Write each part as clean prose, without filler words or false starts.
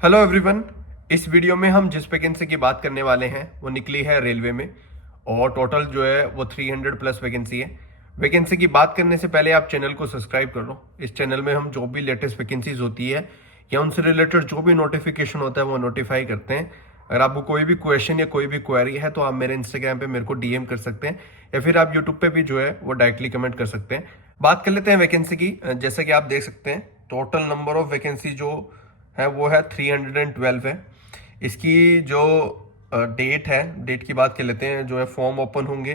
Hello everyone. इस video में हम जिस वैकेंसी की बात करने वाले हैं वो निकली है रेलवे में और टोटल जो है वो 300 प्लस वैकेंसी है। वैकेंसी की बात करने से पहले आप चैनल को सब्सक्राइब कर लो। इस चैनल में हम जो भी लेटेस्ट वैकेंसीज होती है या उनसे रिलेटेड जो भी नोटिफिकेशन होता है वो नोटिफाई करते हैं। अगर आपको कोई भी क्वेश्चन या कोई भी क्वेरी है तो आप मेरे इंस्टाग्राम पे मेरे को डीएम कर सकते हैं या फिर आप यूट्यूब पे भी जो है वो डायरेक्टली कमेंट कर सकते हैं। बात कर लेते हैं वैकेंसी की। जैसे कि आप देख सकते हैं टोटल नंबर ऑफ वैकेंसी जो है वो है 312 है। इसकी जो डेट है, डेट की बात कर लेते हैं। जो है फॉर्म ओपन होंगे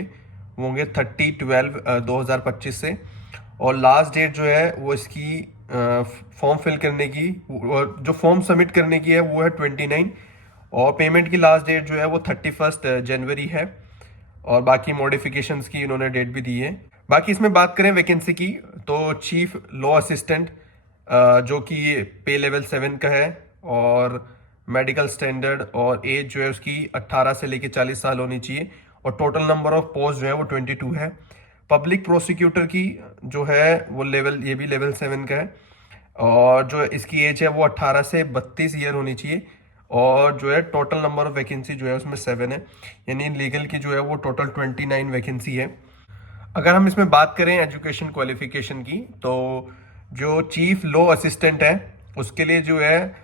वो होंगे 30/12/2025 से और लास्ट डेट जो है वो इसकी फॉर्म फिल करने की जो फॉर्म सबमिट करने की है वो है 29 और पेमेंट की लास्ट डेट जो है वो 31 जनवरी है और बाकी मॉडिफिकेशंस की इन्होंने डेट भी दी है। बाकी इसमें बात करें वैकेंसी की तो चीफ लॉ असिस्टेंट जो कि पे लेवल 7 का है और मेडिकल स्टैंडर्ड और एज जो है उसकी 18 से लेके 40 साल होनी चाहिए और टोटल नंबर ऑफ पोस्ट जो है वो 22 है। पब्लिक प्रोसिक्यूटर की जो है वो लेवल, ये भी लेवल 7 का है और जो इसकी एज है वो 18 से 32 ईयर होनी चाहिए और जो है टोटल नंबर ऑफ वैकेंसी जो है उसमें 7 है। यानी लीगल की जो है वो टोटल 29 वैकेंसी है। अगर हम इसमें बात करें एजुकेशन क्वालिफिकेशन की तो जो चीफ लॉ असिस्टेंट है उसके लिए जो है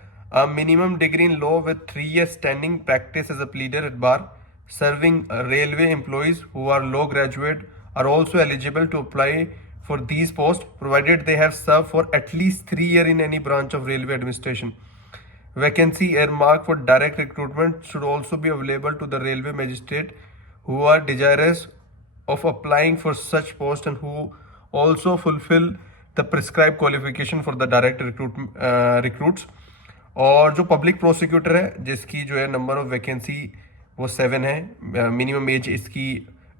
minimum degree in law with 3 years standing practice as a pleader at bar serving railway employees who are law graduate are also eligible to apply for these posts provided they have served for at least 3 years in any branch of railway administration. Vacancy earmarked for direct recruitment should also be available to the railway magistrate who are desirous of applying for such post and who also fulfill the prescribed qualification for the direct recruits. और जो public prosecutor है जिसकी जो है number of vacancy वो 7 है, minimum age इसकी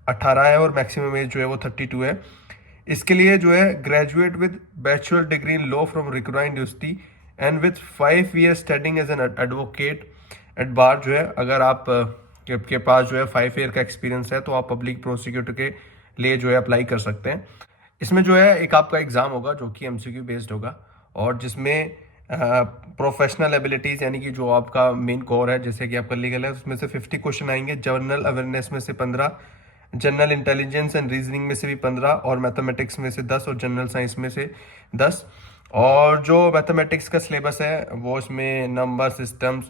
18 है और मैक्सिमम एज जो है वो 32 है। इसके लिए जो है graduate with bachelor degree in law from required university and with 5 years studying as an advocate at bar जो है, अगर आप के पास जो है 5 year का एक्सपीरियंस है तो आप पब्लिक प्रोसिक्यूटर के लिए जो है अप्लाई कर सकते हैं। इसमें जो है एक आपका एग्जाम होगा जो कि एमसीक्यू बेस्ड होगा और जिसमें प्रोफेशनल एबिलिटीज यानी कि जो आपका मेन कोर है जैसे कि आपका लीगल है उसमें से 50 क्वेश्चन आएंगे, जनरल अवेयरनेस में से 15, जनरल इंटेलिजेंस एंड रीजनिंग में से भी 15 और मैथमेटिक्स में से 10 और जनरल साइंस में से 10। और जो मैथमेटिक्स का सिलेबस है वो इसमें number systems,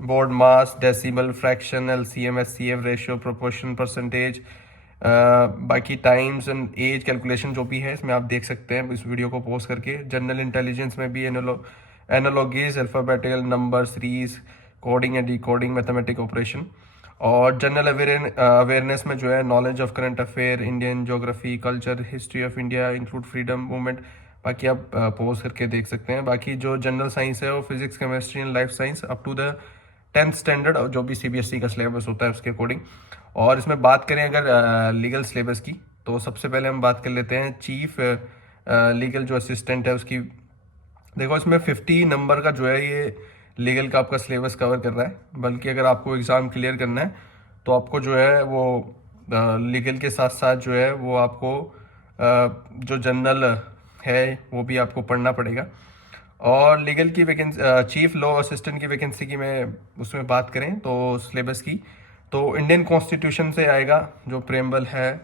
BODMAS, decimal, fraction, LCM, HCF, ratio, proportion, percentage, बाकी टाइम्स एंड एज कैलकुलेशन जो भी है इसमें आप देख सकते हैं इस वीडियो को पोस्ट करके। जनरल इंटेलिजेंस में भी analogies, alphabetical number series, coding and decoding, mathematic operation. और जनरल अवेयरनेस में जो है knowledge of current affair, Indian geography, culture, history of India, include freedom movement. बाकी आप पोस्ट करके देख सकते हैं। बाकी जो जनरल साइंस है वो physics, chemistry and life science up to the 10th standard जो भी सीबीएसई का सिलेबस होता है उसके अकॉर्डिंग। और इसमें बात करें अगर लीगल सिलेबस की तो सबसे पहले हम बात कर लेते हैं चीफ लीगल जो असिस्टेंट है उसकी। देखो इसमें 50 नंबर का जो है ये लीगल का आपका सिलेबस कवर कर रहा है। बल्कि अगर आपको एग्ज़ाम क्लियर करना है तो आपको जो है वो लीगल के साथ साथ जो है वो आपको जो जनरल है वो भी आपको पढ़ना पड़ेगा। और लीगल की वैकेंसी, चीफ लॉ असिस्टेंट की वैकेंसी की मैं उसमें बात करें तो सिलेबस की तो इंडियन कॉन्स्टिट्यूशन से आएगा जो प्रेम्बल है,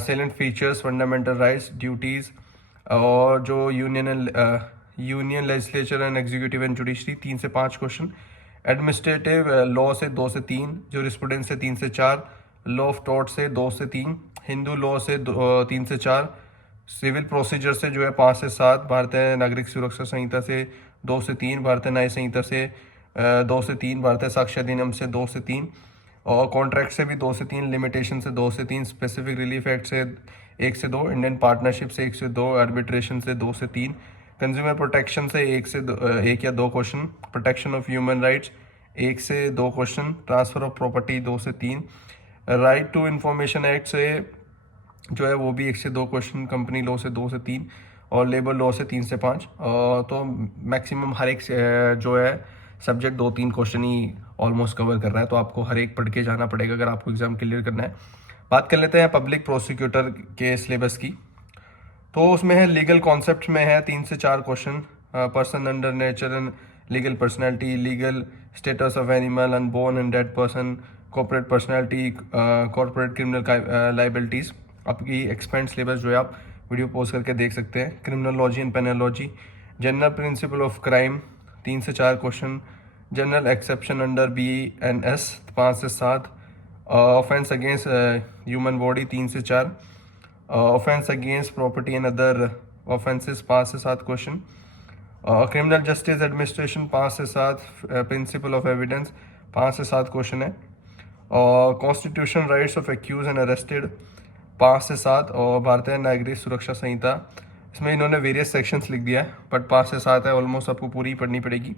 salient features, fundamental rights, duties और जो union legislature and executive and judiciary 3 से 5 क्वेश्चन, एडमिनिस्ट्रेटिव लॉ से 2 से 3, जूरिस्प्रूडेंस से 3 से 4, लॉ ऑफ टॉर्ट से 2 से 3, हिंदू लॉ से 3 से 4, सिविल प्रोसीजर से जो है 5 से 7, भारतीय नागरिक सुरक्षा संहिता से 2 से 3, भारतीय न्याय संहिता से 2 से 3, भारतीय साक्ष्य अधिनियम से 2 से 3 और कॉन्ट्रैक्ट से भी 2 से 3, लिमिटेशन से 2 से 3, स्पेसिफिक रिलीफ एक्ट से 1 से 2, इंडियन पार्टनरशिप से 1 से 2, आर्बिट्रेशन से 2 से 3, कंज्यूमर प्रोटेक्शन से 1 या 2 question, protection of human rights 1 से 2 क्वेश्चन, ट्रांसफर ऑफ प्रॉपर्टी 2 से 3, राइट टू इंफॉर्मेशन एक्ट से जो है वो भी 1 से 2 क्वेश्चन, कंपनी लॉ से 2 से 3 और लेबर लॉ से 3 से 5। तो मैक्सिमम हर एक जो है सब्जेक्ट 2-3 क्वेश्चन ही ऑलमोस्ट कवर कर रहा है। तो आपको हर एक पढ़ के जाना पड़ेगा अगर आपको एग्जाम क्लियर करना है। बात कर लेते हैं पब्लिक प्रोसिक्यूटर के सिलेबस की तो उसमें है लीगल कॉन्सेप्ट में है 3 से 4 question, person under nature and legal personality, legal status of animal, unborn and dead person, corporate personality, corporate criminal liabilities. आपकी एक्सपेंड सिलेबस जो है आप वीडियो पोस्ट करके देख सकते हैं। Criminology and penology, general principal of crime 3 से 4 question, general exception under BNS 5 से 7, ऑफेंस अगेंस्ट ह्यूमन बॉडी 3 से 4, offence against property and other offences 5 से 7 क्वेश्चन, क्रिमिनल जस्टिस एडमिनिस्ट्रेशन 5 से 7, प्रिंसिपल ऑफ एविडेंस 5 से 7 क्वेश्चन है, और constitution rights of accused and arrested 5 से 7, और भारतीय नागरिक सुरक्षा संहिता, इसमें इन्होंने वेरियस सेक्शंस लिख दिया है बट 5 से 7 है, ऑलमोस्ट आपको पूरी पढ़नी पड़ेगी।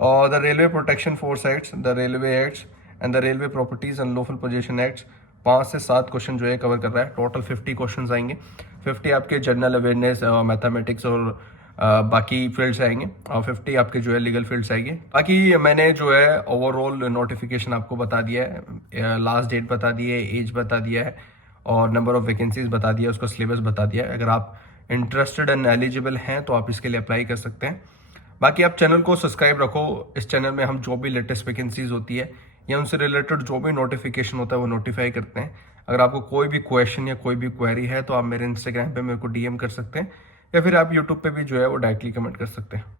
और the railway protection force acts, the railway acts and the railway properties and lawful position acts 5 से 7 क्वेश्चन जो है कवर कर रहा है। टोटल 50 क्वेश्चन आएंगे। 50 आपके जनरल अवेयरनेस, मैथमेटिक्स और बाकी फील्ड्स आएंगे, और 50 आपके जो है लीगल फील्ड्स आएंगे। बाकी मैंने जो है ओवरऑल नोटिफिकेशन आपको बता दिया है, लास्ट डेट बता दी है, एज बता दिया है, और नंबर ऑफ वैकेंसीज बता दिया है, उसका सिलेबस बता दिया है। अगर आप इंटरेस्टेड एंड एलिजिबल हैं तो आप इसके लिए अप्लाई कर सकते हैं। बाकी आप चैनल को सब्सक्राइब रखो। इस चैनल में हम जो भी लेटेस्ट वैकेंसीज होती है या उनसे रिलेटेड जो भी नोटिफिकेशन होता है वो नोटिफाई करते हैं। अगर आपको कोई भी क्वेश्चन या कोई भी क्वेरी है तो आप मेरे इंस्टाग्राम पे मेरे को DM कर सकते हैं, या फिर आप यूट्यूब पे भी जो है वो डायरेक्टली कमेंट कर सकते हैं।